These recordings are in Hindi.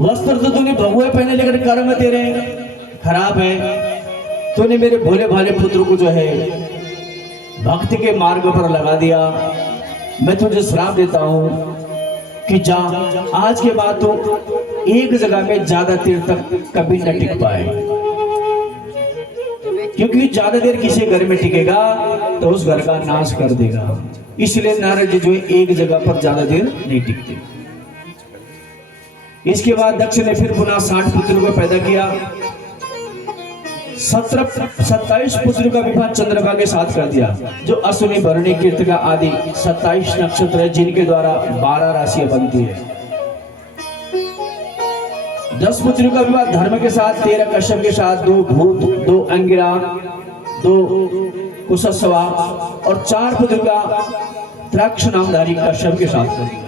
वस्त्र तो तूने भगवे पहने लेकर कर्म तेरे खराब है। तूने मेरे भोले भाले पुत्र को जो है भक्ति के मार्ग पर लगा दिया। मैं तुझे श्राप देता हूं कि जा, आज के बाद तो एक जगह में ज्यादा देर तक कभी न टिक पाए, क्योंकि ज्यादा देर किसी घर में टिकेगा तो उस घर का नाश कर देगा। इसलिए नारद जी जो है एक जगह पर ज्यादा देर नहीं टिकते। इसके बाद दक्ष ने फिर पुनः 60 पुत्रों को पैदा किया। 27 पुत्रों का विवाह चंद्रमा के साथ कर दिया, जो अश्विनी भरणी कृतिका आदि 27 नक्षत्र है, जिनके द्वारा 12 राशियां बनती है। 10 पुत्रों का विवाह धर्म के साथ, 13 कश्यप के साथ, 2 भूत, 2 अंगिरा, 2 कुशस्वा और 4 पुत्रों का त्राक्ष नामधारी कश्यप के साथ कर दिया।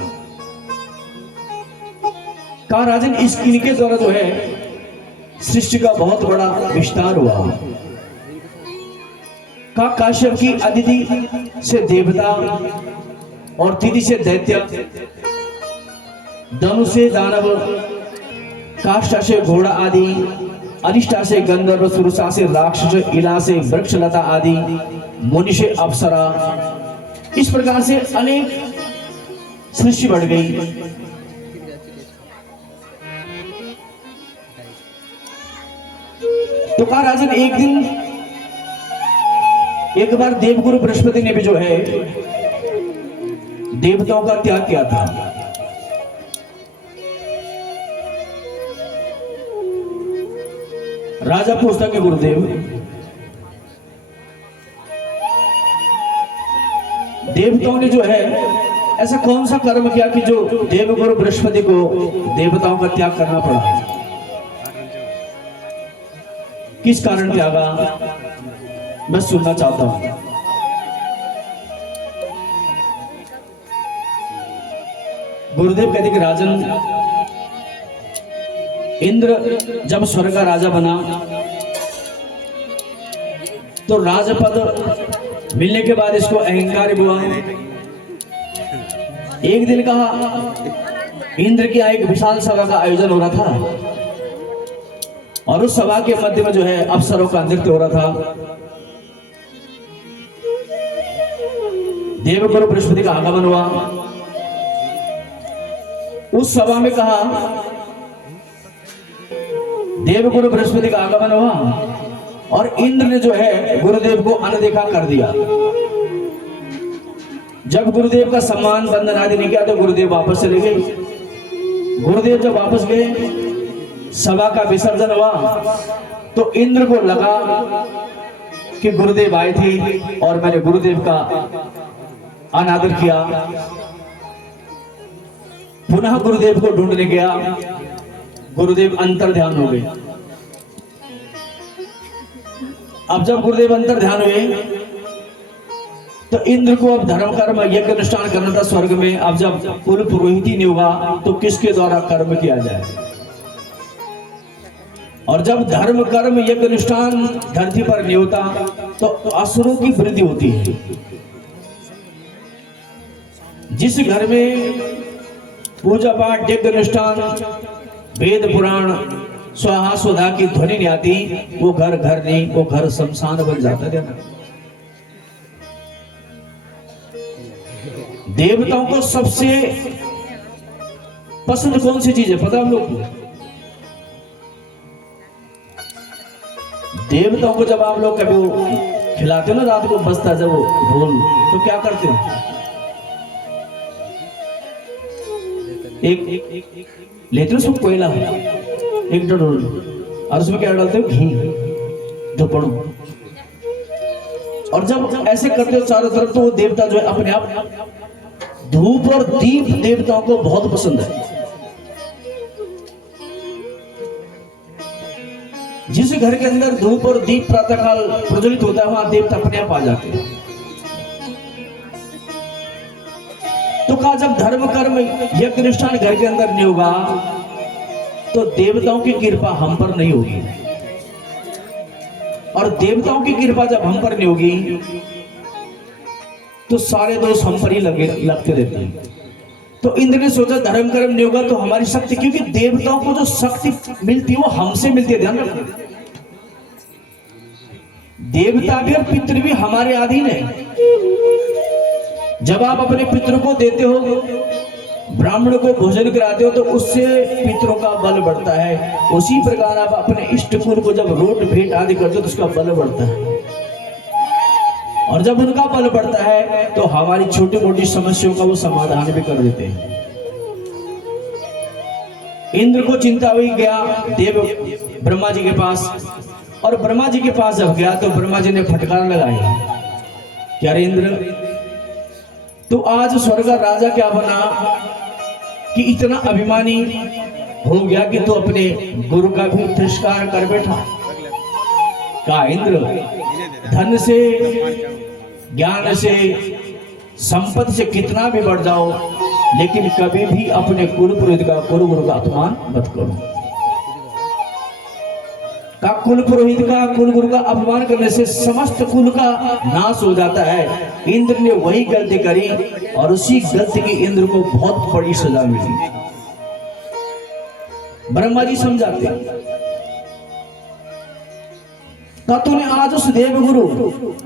कहा राजन इनके द्वारा जो है सृष्टि का बहुत बड़ा विस्तार हुआ। कहा काश्यप की अदिति से देवता और तिथि से दैत्य, धनु से दानव, काष्ठा से घोड़ा आदि, अरिष्टा से गंधर्व, सुरसा से राक्षस, इला से वृक्षलता आदि, मुनि से अप्सरा। इस प्रकार से अनेक सृष्टि बढ़ गई। तो कहा राजन एक बार देवगुरु बृहस्पति ने भी जो है देवताओं का त्याग किया था। राजा पूछता कि गुरुदेव, देवताओं ने जो है ऐसा कौन सा कर्म किया कि जो देवगुरु बृहस्पति को देवताओं का त्याग करना पड़ा? किस कारण त्यागा? मैं सुनना चाहता हूं। गुरुदेव कहते कि राजन, इंद्र जब स्वर्ग का राजा बना तो राजपद मिलने के बाद इसको अहंकार हुआ। एक दिन कहा इंद्र की एक विशाल सभा का आयोजन हो रहा था और उस सभा के मध्य में जो है अप्सरों का नृत्य हो रहा था। देवगुरु बृहस्पति का आगमन हुआ। उस सभा में कहा देवगुरु बृहस्पति का आगमन हुआ और इंद्र ने जो है गुरुदेव को अनदेखा कर दिया। जब गुरुदेव का सम्मान बंदन आदि नहीं किया तो गुरुदेव वापस चले गए। गुरुदेव जब वापस गए, सभा का विसर्जन हुआ तो इंद्र को लगा कि गुरुदेव आए थे और मैंने गुरुदेव का अनादर किया। पुनः गुरुदेव को ढूंढने गया। गुरुदेव अंतर ध्यान हो गए। अब जब गुरुदेव अंतर ध्यान हुए तो इंद्र को अब धर्म कर्म यज्ञ अनुष्ठान करना था स्वर्ग में। अब जब कुल पुरोहित ही नहीं होगा तो किसके द्वारा कर्म किया जाए? और जब धर्म कर्म यज्ञ अनुष्ठान धरती पर नहीं होता तो असुरों की वृद्धि होती है। जिस घर में पूजा पाठ यज्ञ अनुष्ठान वेद पुराण स्वाहा स्वधा की ध्वनि नहीं आती, वो घर घर नहीं, वो घर शमशान बन जाता है ना। देवताओं को सबसे पसंद कौन सी चीज है पता है हम लोग को? देवताओं को जब आप लोग कभी खिलाते हो ना, रात को बजता जब वो ढोल, तो क्या करते हो? एक लेते हो उसमें कोयला, एक ढोल, और उसमें क्या डालते हो? घी, धुपड़। और जब ऐसे करते हो चारों तरफ तो वो देवता जो है अपने आप, धूप और दीप देवताओं को बहुत पसंद है। जिस घर के अंदर धूप और दीप प्रातःकाल प्रज्वलित होता है वहां देवता अपने आप आ जाते हैं। तो कहा जब धर्म कर्म यज्ञ अनुष्ठान घर के अंदर नहीं होगा तो देवताओं की कृपा हम पर नहीं होगी, और देवताओं की कृपा जब हम पर नहीं होगी तो सारे दोष हम पर ही लगते रहते हैं। तो इंद्र ने सोचा धर्म कर्म नहीं होगा तो हमारी शक्ति, क्योंकि देवताओं को जो शक्ति मिलती है वो हमसे मिलती है, ध्यान रखो। देवता भी और पितृ भी हमारे अधीन है। जब आप अपने पितरों को देते हो, ब्राह्मण को भोजन कराते हो, तो उससे पितरों का बल बढ़ता है। उसी प्रकार आप अपने इष्ट कुल को जब रोट भेंट आदि करते हो तो उसका बल बढ़ता है, और जब उनका बल बढ़ता है तो हमारी छोटी मोटी समस्याओं का वो समाधान भी कर देते हैं। इंद्र को चिंता हुई, गया देव ब्रह्मा जी के पास, और ब्रह्मा जी के पास जब गया तो ब्रह्मा जी ने फटकार लगाई, क्या रे इंद्र, तो आज स्वर्ग का राजा क्या बना कि इतना अभिमानी हो गया कि तू अपने गुरु का भी तिरस्कार कर बैठा। कहा इंद्र, धन से, ज्ञान से, संपत्ति से कितना भी बढ़ जाओ, लेकिन कभी भी अपने कुल पुरोहित का, गुरु का अपमान मत करो। का कुल पुरोहित का, कुल गुरु का अपमान करने से समस्त कुल का नाश हो जाता है। इंद्र ने वही गलती करी और उसी गलती की इंद्र को बहुत बड़ी सजा मिली। ब्रह्मा जी समझाते, का तूने आज उस देव गुरु,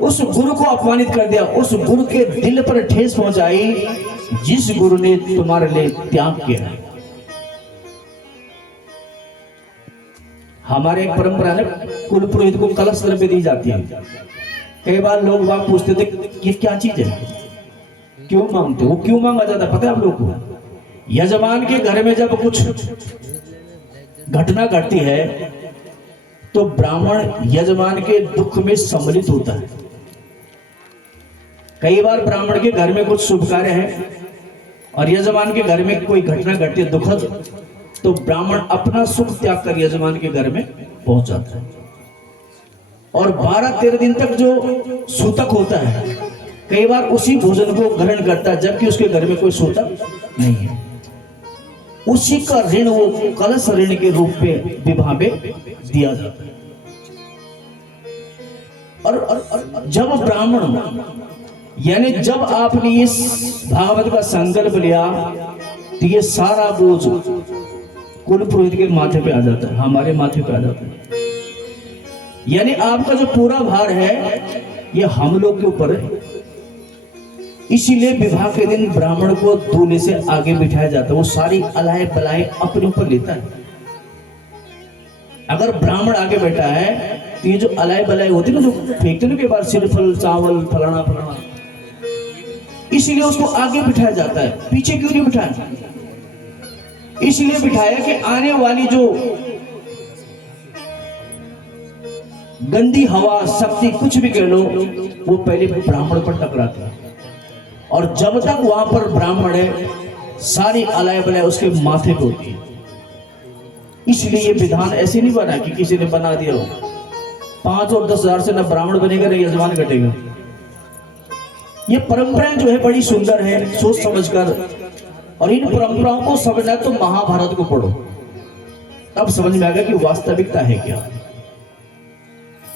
उस गुरु को अपमानित कर दिया, उस गुरु के दिल पर ठेस पहुंचाई जिस गुरु ने तुम्हारे लिए त्याग किया। हमारे एक परंपरा है, कुल पुरोहित को कलश द्रव्य दी जाती है। कई बार लोग बात पूछते थे ये क्या चीज है, क्यों मांगते, वो क्यों मांगा जाता पता है आप लोग को? यजमान के घर में जब कुछ घटना घटती है तो ब्राह्मण यजमान के दुख में सम्मिलित होता है। कई बार ब्राह्मण के घर में कुछ शुभ कार्य है और यजमान के घर में कोई घटना घटती है दुखद, तो ब्राह्मण अपना सुख त्याग कर यजमान के घर में पहुंच जाता है, और 12-13 दिन तक जो सूतक होता है कई बार उसी भोजन को ग्रहण करता है, जबकि उसके घर में कोई सूतक नहीं है। उसी का ऋण वो कलश ऋण के रूप में विवाह में दिया जाता है। और जब ब्राह्मण, यानी जब आपने इस भागवत का संकल्प लिया तो ये सारा बोझ कुल पुरोहित के माथे पे आ जाता है, हमारे माथे पे आ जाता है। यानी आपका जो पूरा भार है ये हम लोग के ऊपर है। इसीलिए विवाह के दिन ब्राह्मण को दूल्हे से आगे बिठाया जाता है, वो सारी अलाय बलाएं अपने ऊपर लेता है। अगर ब्राह्मण आगे बैठा है तो ये जो अलाय बलाएं होती है ना, जो फेंकते ना के बाद सिरफल चावल फलाना फलाना, इसीलिए उसको आगे बिठाया जाता है। पीछे क्यों नहीं बिठाया? इसलिए बिठाया कि आने वाली जो गंदी हवा, शक्ति, कुछ भी कह लो, वो पहले ब्राह्मण पर टकराती है, और जब तक वहां पर ब्राह्मण है सारी अलाय बलाय उसके माथे पे होती है। इसलिए ये विधान ऐसे नहीं बना कि किसी ने बना दिया हो। 5 और 10 हजार से न ब्राह्मण बनेगा न यजमान घटेगा। ये परंपराएं जो है बड़ी सुंदर है, सोच समझकर, और इन परंपराओं को समझना तो महाभारत को पढ़ो, तब समझ में आएगा कि वास्तविकता है क्या।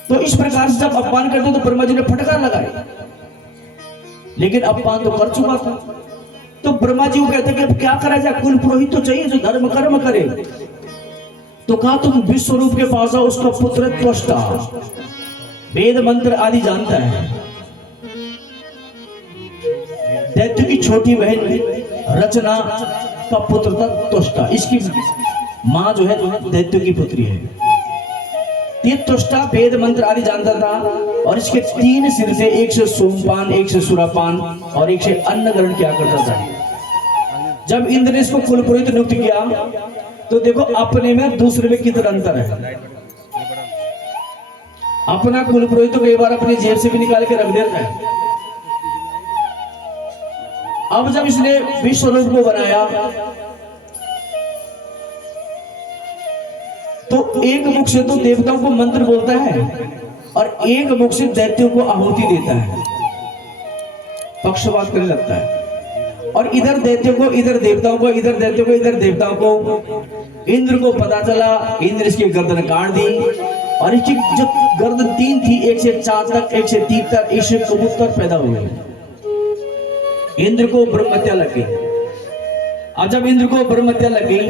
तो इस प्रकार से जब अपमान करते तो ब्रह्मा जी ने फटकार लगाई, लेकिन अपमान तो कर चुका था। तो ब्रह्मा जी को कहते कि अब क्या करा जाए, कुल पुरोहित तो चाहिए जो धर्म कर्म करे। तो कहा तुम विश्व रूप के पास आओ, उसका पुत्र त्वष्टा, वेद मंत्र आदि जानता है। दैत्य की छोटी बहन रचना का पुत्र था त्वष्टा, इसकी मां जो है दैत्य की पुत्री है। ये त्वष्टा वेद मंत्र आदि जानता था, और इसके 3 सिर से, एक से सोमपान, एक से सुरापान और एक से अन्न ग्रहण किया करता था। जब इंद्र ने इसको कुल पुरोहित नियुक्त किया तो देखो अपने में दूसरे में कितना अंतर है। अपना कुल पुरोहित तो कई बार अपनी जेब से भी निकाल के रख देता है। अब जब इसने विश्व रूप को बनाया तो एक मुख से तो देवताओं को मंत्र बोलता है और एक मुख से दैत्यों को आहुति देता है, पक्षपात करने लगता है। और इधर दैत्यों को, इधर देवताओं को, इधर दैत्यों को, इधर देवताओं को। इंद्र को पता चला, इंद्र इसकी गर्दन काट दी, और इसकी जो गर्दन 3 थी, 1 से 4 तक, 1 से 3 तक, इससे कबूतर पैदा हो गए। इंद्र को ब्रह्म हत्या लग गई। अब जब इंद्र को ब्रह्महत्या लग गई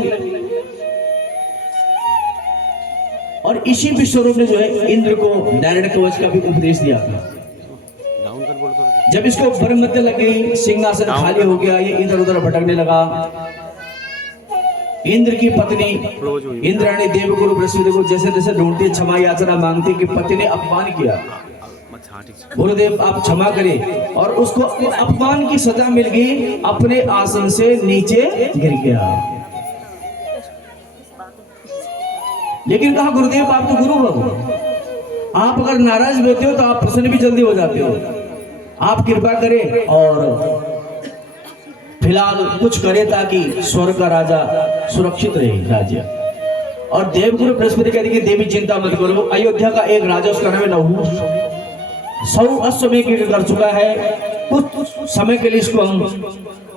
और इसी विश्वरूप ने जो है इंद्र को नारायण कवच का भी उपदेश दिया था। जब इसको ब्रह्महत्या लग गई, सिंहासन खाली हो गया, ये इधर उधर भटकने लगा। इंद्र की पत्नी इंद्राणी देवगुरु बृहस्पति को जैसे जैसे ढूंढती, क्षमा याचना मांगती कि पति ने अपमान किया, गुरुदेव आप क्षमा करें, और उसको अपमान की सजा मिल गई, अपने आसन से नीचे गिर गया। लेकिन कहा गुरुदेव आप तो गुरु हो, आप अगर नाराज होते हो तो आप प्रसन्न भी जल्दी हो जाते हो, आप कृपा करें और फिलहाल कुछ करे ताकि स्वर्ग का राजा सुरक्षित रहे राज्य। और देवगुरु बृहस्पति कहते कि देवी चिंता मत करो, अयोध्या का एक राजा उसका नाम है नहुष, 100 अश्वमेध यज्ञ कर चुका है, कुछ समय के लिए इसको हम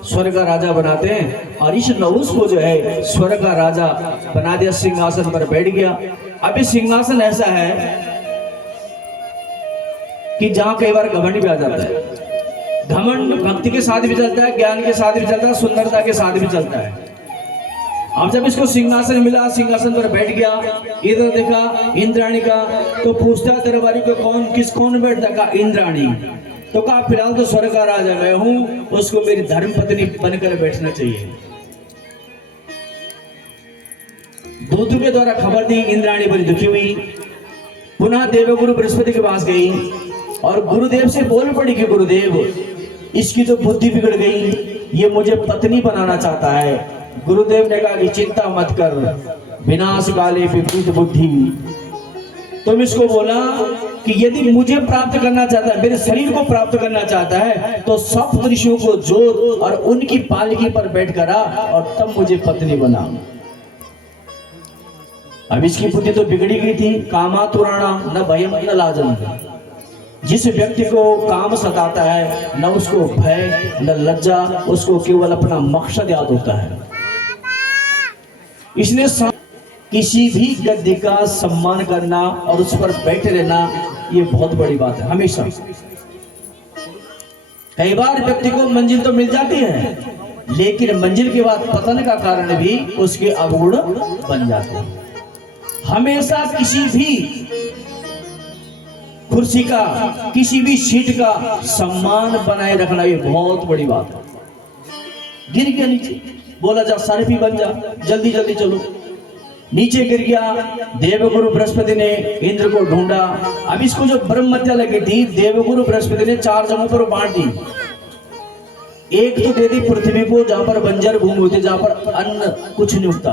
स्वर्ग का राजा बनाते हैं। और इस नहुष को जो है स्वर्ग का राजा बना दिया, सिंहासन पर बैठ गया। अब ये सिंहासन ऐसा है कि जहां कई बार घमंड भी आ जाता है। घमंड भक्ति के साथ भी चलता है, ज्ञान के साथ भी चलता है, सुंदरता के साथ भी चलता है। अब जब इसको सिंहासन मिला, सिंहासन पर बैठ गया, इधर देखा इंद्राणी का, तो पूछता दरबारी को कौन बैठता, का इंद्राणी। तो कहा फिलहाल तो स्वर्ग का राजा मैं हूं, उसको मेरी धर्म पत्नी बनकर बैठना चाहिए। दूत के द्वारा खबर दी, इंद्राणी बड़ी दुखी हुई, पुनः देवगुरु बृहस्पति के पास गई और गुरुदेव से बोल पड़ी कि गुरुदेव इसकी तो बुद्धि बिगड़ गई, ये मुझे पत्नी बनाना चाहता है। गुरुदेव ने कहा कि चिंता मत कर, विनाश काले विपरीत बुद्धि। तुम इसको बोला कि यदि मुझे प्राप्त करना चाहता है, मेरे शरीर को प्राप्त करना चाहता है, तो सप्त ऋषियों को जोड़ और उनकी पालकी पर बैठ कर आ और तब मुझे पत्नी बना। अब इसकी बुद्धि तो बिगड़ी गई थी, कामातुराणा न भयम न लाजम। जिस व्यक्ति को काम सताता है, न उसको भय न लज्जा, उसको केवल अपना मकसद याद होता है। इसलिए किसी भी गद्दी का सम्मान करना और उस पर बैठे रहना ये बहुत बड़ी बात है। हमेशा कई बार व्यक्ति को मंजिल तो मिल जाती है, लेकिन मंजिल के बाद पतन का कारण भी उसके अवगुण बन जाते हैं। हमेशा किसी भी कुर्सी का, किसी भी सीट का सम्मान बनाए रखना ये बहुत बड़ी बात है। गिर गया नीचे, बोला जा सारथी बन जा, जल्दी जल्दी चलो। नीचे गिर गया, देवगुरु बृहस्पति ने इंद्र को ढूंढा। अब इसको जो ब्रह्महत्या लगी थी, देवगुरु बृहस्पति ने 4 जगहों पर बांट दी। एक तो दे दी पृथ्वी को, जहां पर बंजर भूमि होती, जहां पर अन्न कुछ नहीं उगता।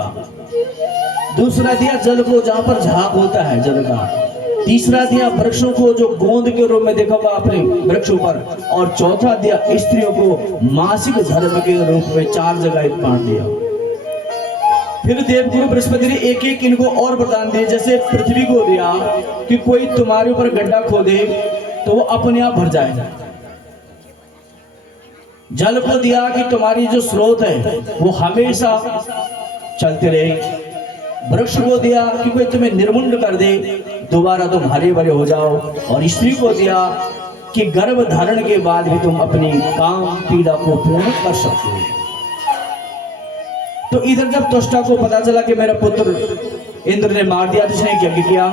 दूसरा दिया जल को, जहां पर झाग होता है जल का। तीसरा दिया वृक्षों को, जो गोंद के रूप में देखा हुआ अपने वृक्षों पर। और चौथा दिया स्त्रियों को मासिक धर्म के रूप में 4 जगह बांट दिया। फिर देवगुरु बृहस्पति ने एक एक इनको और वरदान दिए। जैसे पृथ्वी को दिया कि कोई तुम्हारे ऊपर गड्ढा खोदे तो वो अपने आप भर जाएगा। जल को दिया कि तुम्हारी जो स्रोत है वो हमेशा चलते रहे। वृक्ष को दिया कि कोई तुम्हें निर्मुंड कर दे, दोबारा तुम हरे भरे हो जाओ। और स्त्री को दिया कि गर्भ धारण के बाद भी तुम अपनी काम पीड़ा को पूर्ण कर सकते हो। तो इधर जब त्वष्टा को पता चला कि मेरा पुत्र इंद्र ने मार दिया, तो उसने यज्ञ किया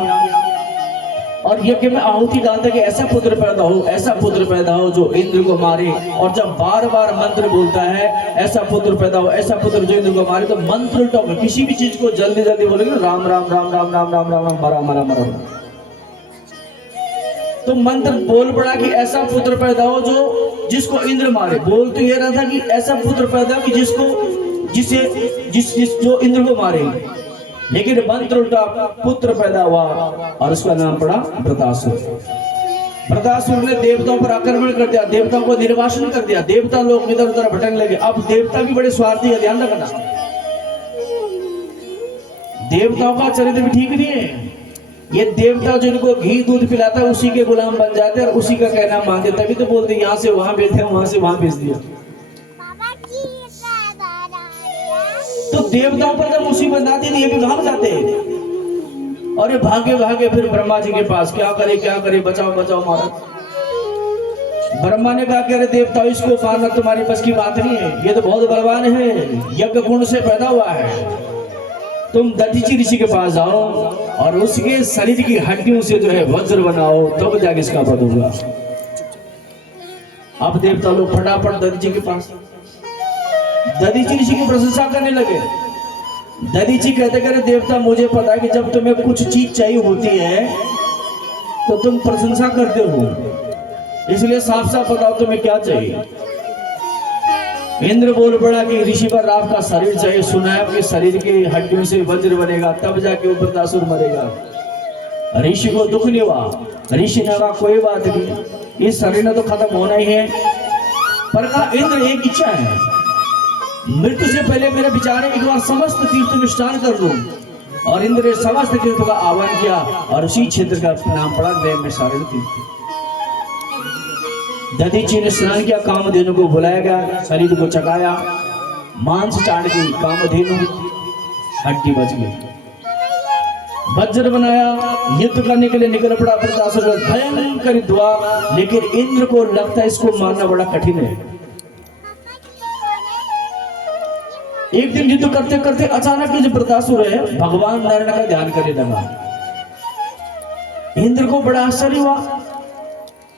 और यज्ञ में आहुति डालता कि ऐसा पुत्र पैदा हो, ऐसा पुत्र पैदा हो जो इंद्र को मारे। और जब बार बार मंत्र बोलता है ऐसा पुत्र पैदा हो, ऐसा पुत्र जो इंद्र को मारे, तो मंत्र उल्टा होगा। किसी भी चीज को जल्दी जल्दी बोलेंगे राम राम राम राम राम राम राम राम मरा मरा मरा। तो मंत्र बोल पड़ा कि ऐसा पुत्र पैदा हो जो जिसको इंद्र मारे। बोल तो ये रहा था कि ऐसा पुत्र पैदा हो कि जो इंद्र को मारे, लेकिन मंत्र उल्टा, पुत्र पैदा हुआ और उसका नाम पड़ा वृतासुर। वृतासुर ने देवताओं पर आक्रमण कर दिया, देवताओं को निर्वासन कर दिया, देवता लोग इधर उधर भटकने लगे। अब देवता भी बड़े स्वार्थी है, ध्यान रखना। देवताओं का चरित्र भी ठीक नहीं है। ये देवता जिनको घी दूध पिलाता है उसी के गुलाम बन जाते हैं और उसी का कहना मानते, तभी तो बोलते यहाँ से वहां भेजते हैं, वहां से वहां भेज दिया। तो देवताओं पर जब मुसीबत आती है ये भी भाग जाते हैं। और ये भागे भागे फिर ब्रह्मा जी के पास, क्या करे बचाओ बचाओ महाराज। ब्रह्मा ने कहा कि अरे देवता, इसको मारना तुम्हारी बस की बात नहीं है, ये तो बहुत बलवान है, यज्ञ कुंड से पैदा हुआ है। तुम दधीचि ऋषि के पास जाओ और उसके शरीर की हड्डियों से जो है वज्र बनाओ, तब जाके इसका वध होगा। अब देवता लोग फटाफट दधीचि के पास, दधीचि ऋषि की प्रशंसा करने लगे। दधीचि कहते करे देवता, मुझे पता है कि जब तुम्हें कुछ चीज चाहिए होती है तो तुम प्रशंसा करते हो, इसलिए साफ साफ बताओ तुम्हें क्या चाहिए। इंद्र बोल पड़ा कि ऋषि पर आपका शरीर चाहिए, सुना है कि शरीर की हड्डियों से वज्र बनेगा, तब जाके वो वृत्रासुर मरेगा। ऋषि को दुख नहीं हुआ। ऋषि ने कहा कोई बात नहीं, इस शरीर ने तो खत्म होना ही है, पर कहा इंद्र एक इच्छा है, मृत्यु से पहले मेरा विचार है एक बार समस्त तीर्थ में स्नान कर लूं। और इंद्र ने समस्त तीर्थों का आह्वान किया और उसी क्षेत्र का नाम पड़ा देव में सारण तीर्थ। दधीचि ने स्नान किया, कामधेनु को बुलाया गया, शरीर को चकाया, मांस चाट की कामधेनु, हड्डी बच गई, वज्र बनाया, युद्ध करने के लिए निकल पड़ा वृत्रासुर, भयंकर दुआ। लेकिन इंद्र को लगता है इसको मारना बड़ा कठिन है। एक दिन युद्ध करते करते अचानक जो वृत्रासुर है भगवान नारायण का ध्यान करने लगा। इंद्र को बड़ा आश्चर्य हुआ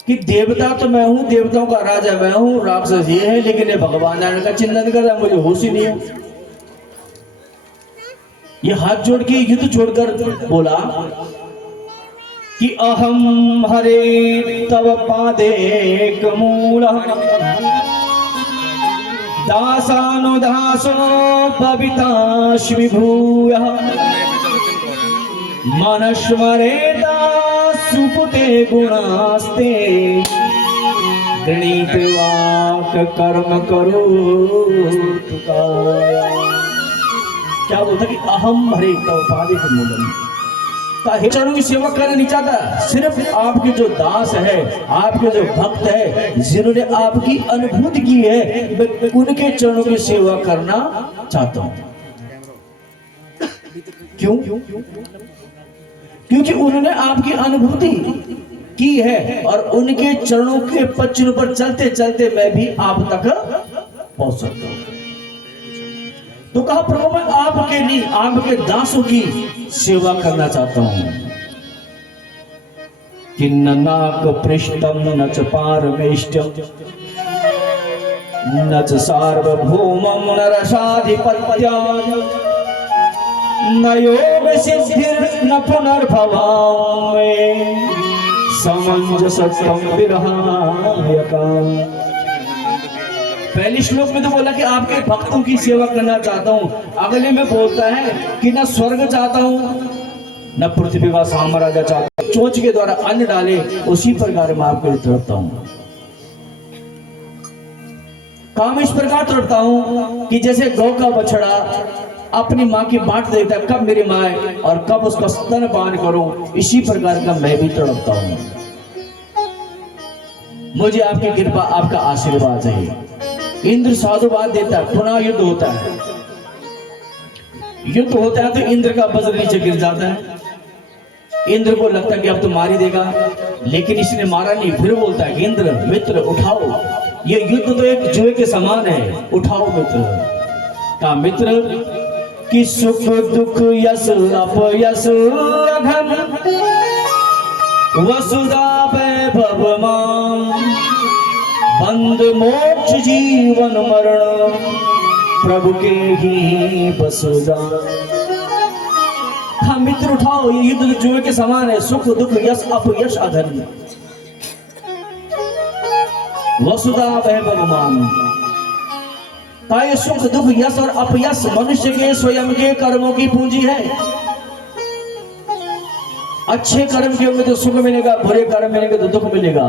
कि देवता तो मैं हूं, देवताओं का राजा मैं हूं, राक्षस ये है, लेकिन ये भगवान नारायण का चिंतन कर रहा है, मुझे होश ही नहीं है। ये हाथ जोड़ के युद्ध छोड़कर बोला कि अहम हरे तव पादे कमूलः दासानुदासो पविताश्मि भूयः मनस्मरेता सुपुते गुणास्ते गणित वाक कर्म करो तुकाया। क्या बोलता कि अहम हरे तव पादे कमूलम्, चरणों की सेवा करना नहीं चाहता, सिर्फ आपके जो दास है, आपके जो भक्त है, जिन्होंने आपकी अनुभूति की है, मैं उनके चरणों की सेवा करना चाहता हूं। क्यों? क्योंकि उन्होंने आपकी अनुभूति की है और उनके चरणों के पच्चनों पर चलते चलते मैं भी आप तक पहुंच सकता हूं। तो कहा प्रभु मैं आपके नहीं, आपके दासों की सेवा करना चाहता हूं। कि न नाक पृष्ठम न च पारमेष्टम न च सार्वभौमम न रसाधिपत्यम न योग सिद्धिर न पुनर्भवामि समंजसत्वं विरहायकम्। पहले श्लोक में तो बोला कि आपके भक्तों की सेवा करना चाहता हूं, अगले में बोलता है कि न स्वर्ग चाहता हूं न पृथ्वी का साम्राज्य चाहता हूं, चोंच के द्वारा अन्न डाले उसी प्रकार मैं आपके लिए तड़पता हूं। काम इस प्रकार तड़पता हूं कि जैसे गौ का बछड़ा अपनी माँ की बाट देता है, कब मेरी माँ और कब उसका स्तन पान करूं, इसी प्रकार का मैं भी तड़पता हूं। मुझे आपकी कृपा, आपका आशीर्वाद चाहिए। इंद्र साधुवाद देता है, पुनः युद्ध होता है। युद्ध होता है तो इंद्र का वज्र नीचे गिर जाता है। इंद्र को लगता है कि अब तो मार ही देगा, लेकिन इसने मारा नहीं। फिर बोलता है इंद्र मित्र उठाओ, ये युद्ध तो एक जुए के समान है, उठाओ मित्र। का मित्र कि सुख दुख यश अपयश अघन वसुधा वैभव मान बंद मोक्ष जीवन मरण प्रभु के ही बसुदा। हाँ मित्र उठाओ, ये युद्ध जुए के समान है, सुख दुख यश अपयश अधर्म वसुधा वैभव मान। ये सुख दुख यश और अपयश मनुष्य के स्वयं के कर्मों की पूंजी है। अच्छे कर्म के होंगे तो सुख मिलेगा, बुरे कर्म मिलेंगे तो दुख मिलेगा।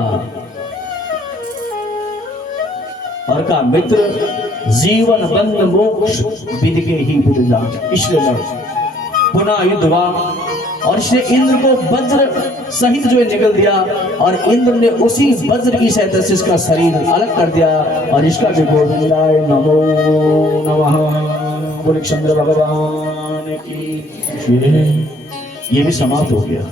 और का मित्र जीवन बंध मोक्ष विधि के ही बुझ जा, इसलिए लड़। पुनः युद्ध हुआ और इसने इंद्र को वज्र सहित जो निकल दिया और इंद्र ने उसी वज्र की सहायता से इसका शरीर अलग कर दिया और इसका भी गोविंदाय नमो नमः बोले चंद्र भगवान की। ये भी समाप्त हो गया।